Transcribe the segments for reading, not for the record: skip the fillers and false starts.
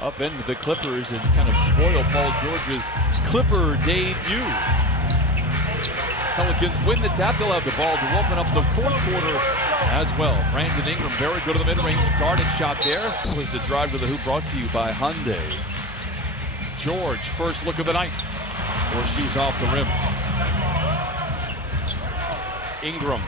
upend the Clippers and kind of spoil Paul George's Clipper debut. Pelicans win the tap. They'll have the ball to open up the fourth quarter as well. Brandon Ingram, very good at the mid-range guarded shot there. This was the drive to the hoop brought to you by Hyundai. George, first look of the night. Horseshoes off the rim. Ingram,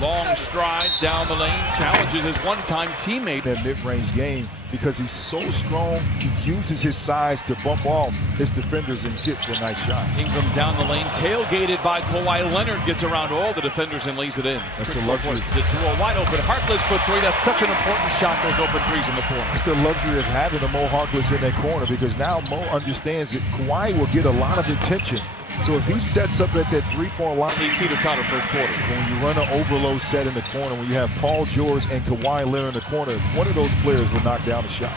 long strides down the lane, challenges his one-time teammate. That mid-range game, because he's so strong, he uses his size to bump off his defenders and get a nice shot. Ingram down the lane, tailgated by Kawhi Leonard, gets around all the defenders and lays it in. That's the luxury. To a wide open Harkless for three. That's such an important shot, those open threes in the corner. It's the luxury of having a Mo Harkless in that corner, because now Mo understands that Kawhi will get a lot of attention. So if he sets up at that three-point line, 18 to Totter first quarter. When you run an overload set in the corner, when you have Paul George and Kawhi Leonard in the corner, one of those players will knock down a shot.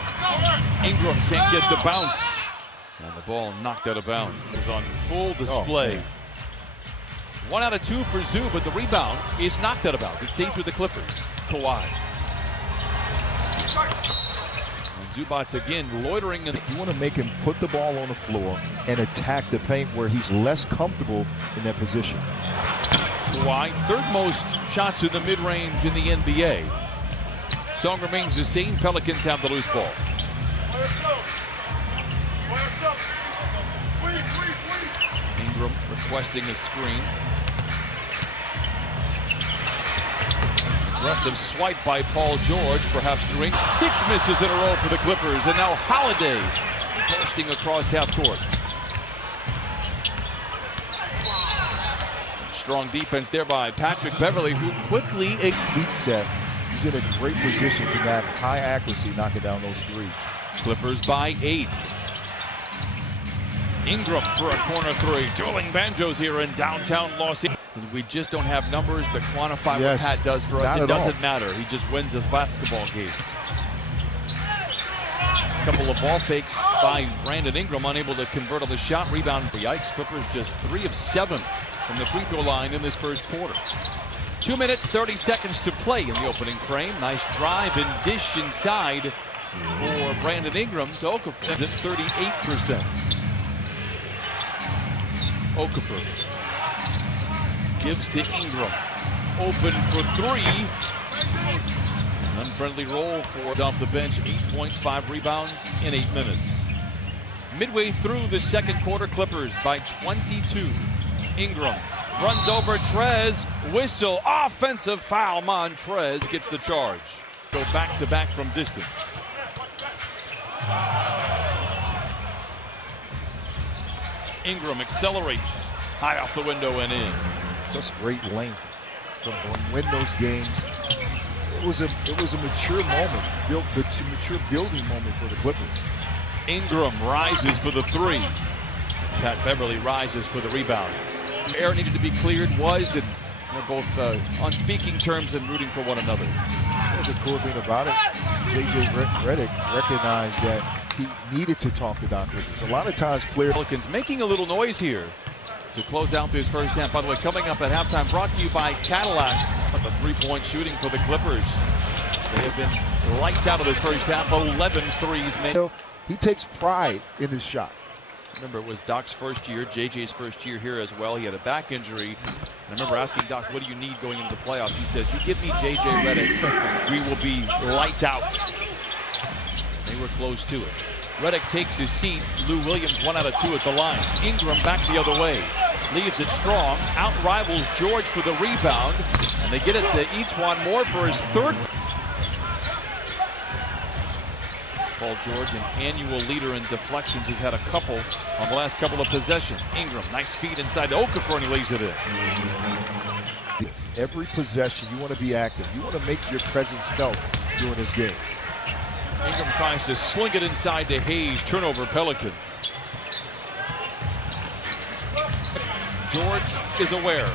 Ingram can't get the bounce. And the ball knocked out of bounds. Is on full display. 1 out of 2 for Zoo, but the rebound is knocked out of bounds. It stayed with the Clippers. Kawhi. And Zubats again loitering. You want to make him put the ball on the floor and attack the paint where he's less comfortable in that position. Kawhi, third most shots in the mid-range in the NBA. Song remains the same. Pelicans have the loose ball. Ingram requesting a screen. Aggressive swipe by Paul George, perhaps three. 6 misses in a row for the Clippers, and now Holiday bursting across half court. Strong defense there by Patrick Beverly, who quickly feet set. He's in a great position to have high accuracy knocking down those threes. Clippers by 8. Ingram for a corner three. Dueling banjos here in downtown Los Angeles. We just don't have numbers to quantify what Pat does for us. It doesn't matter. He just wins us basketball games. A couple of ball fakes by Brandon Ingram, unable to convert on the shot. Rebound for Yikes. Clippers just 3 of 7 from the free throw line in this first quarter. 2 minutes, 30 seconds to play in the opening frame. Nice drive and dish inside for Brandon Ingram to Okafor. It's at 38%. Okafor gives to Ingram. Open for 3. Unfriendly roll for off the bench. 8 points, 5 rebounds in 8 minutes. Midway through the second quarter, Clippers by 22. Ingram runs over Trez. Whistle. Offensive foul. Montrez gets the charge. Go back-to-back from distance. Ingram accelerates high off the window and in. Just great length to win those games. It was a mature moment, mature building moment for the Clippers. Ingram rises for the 3. Pat Beverly rises for the rebound. Air needed to be cleared, and they're both on speaking terms and rooting for one another. The cool thing about it, J.J. Redick recognized that he needed to talk to Doc Rivers. A lot of times players... Pelicans making a little noise here to close out this first half. By the way, coming up at halftime, brought to you by Cadillac. The 3-point shooting for the Clippers. They have been lights out of this first half. 11 threes made. He takes pride in his shot. Remember, it was Doc's first year, JJ's first year here as well. He had a back injury. I remember asking Doc, what do you need going into the playoffs? He says, you give me JJ Redick, we will be lights out. They were close to it. Redick takes his seat. Lou Williams 1 out of 2 at the line. Ingram back the other way. Leaves it strong. Out-rivals George for the rebound. And they get it to E'Twaun Moore for his 3rd. Paul George, an annual leader in deflections, has had a couple on the last couple of possessions. Ingram, nice feed inside to Okafor, and he lays it in. Every possession, you want to be active. You want to make your presence felt during this game. Ingram tries to sling it inside to Hayes. Turnover, Pelicans. George is aware.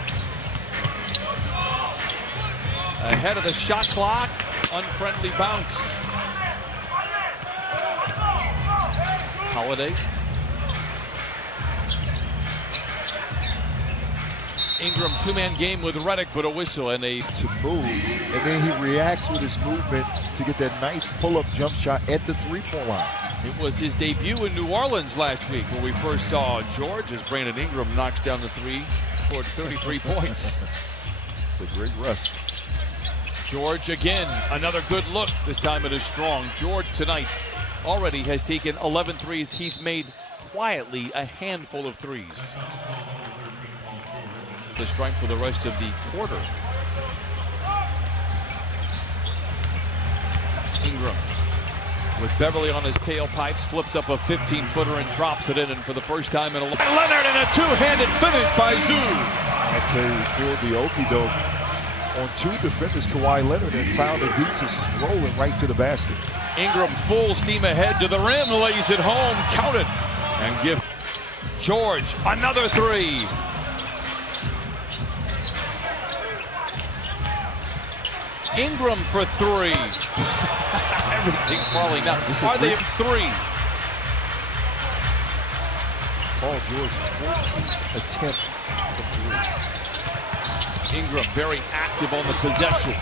Ahead of the shot clock. Unfriendly bounce. Holiday. Ingram, 2-man game with Redick, but a whistle and a... to move, and then he reacts with his movement to get that nice pull-up jump shot at the 3-point line. It was his debut in New Orleans last week where we first saw George as Brandon Ingram knocks down the three, scored 33 points. It's a great rest. George again, another good look. This time it is strong. George tonight already has taken 11 threes. He's made quietly a handful of threes. The strength for the rest of the quarter. Ingram with Beverly on his tailpipes, flips up a 15-footer and drops it in, and for the first time in a long time. Leonard and a two-handed finish by Zoo. I tell you, for the okey-doke, on two defenders, Kawhi Leonard, and found that beats is rolling right to the basket. Ingram full steam ahead to the rim, lays it home, count it, and give George another three. Ingram for three. Everything falling down. Are they three? Paul George, 14th attempt from three. Ingram very active on the possession.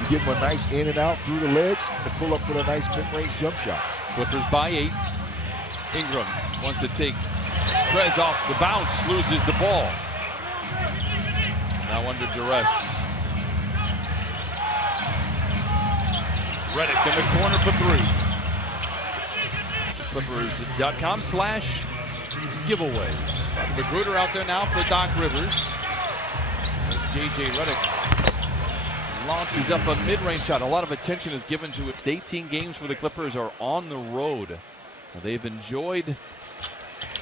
You give him a nice in and out through the legs and pull up with a nice mid-range jump shot. Clippers by 8. Ingram wants to take Trez off the bounce, loses the ball. Now under duress. Redick in the corner for three. Clippers.com/giveaways. Magruder out there now for Doc Rivers. As J.J. Redick launches up a mid-range shot. A lot of attention is given to it. 18 games for the Clippers are on the road. They've enjoyed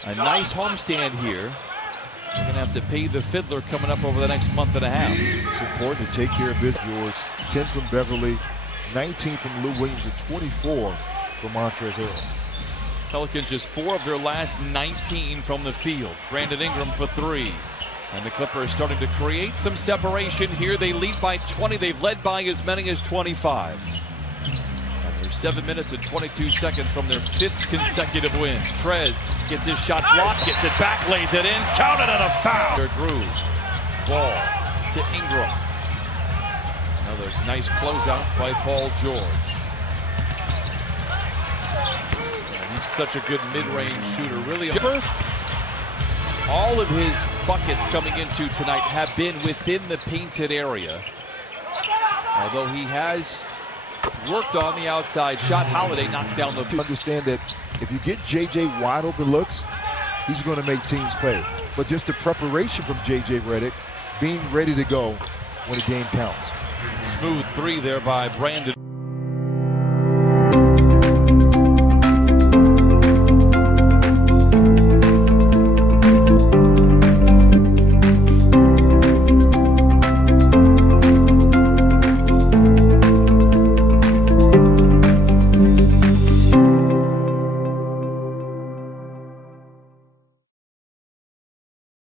a nice homestand here. They're going to have to pay the fiddler coming up over the next month and a half. It's important to take care of business. Yours, 10 from Beverly, 19 from Lou Williams, and 24 from Montrezl Harrell. Pelicans just 4 of their last 19 from the field. Brandon Ingram for three. And the Clippers starting to create some separation here. They lead by 20. They've led by as many as 25. And they're 7 minutes and 22 seconds from their 5th consecutive win. Trez gets his shot blocked, gets it back, lays it in, counted, and a foul. Groove. Ball to Ingram. Another nice closeout by Paul George. And he's such a good mid-range shooter, really. All of his buckets coming into tonight have been within the painted area. Although he has worked on the outside shot. Holiday knocks down the... Understand that if you get J.J. wide open looks, he's going to make teams pay. But just the preparation from J.J. Redick, being ready to go when the game counts. Smooth three there by Brandon.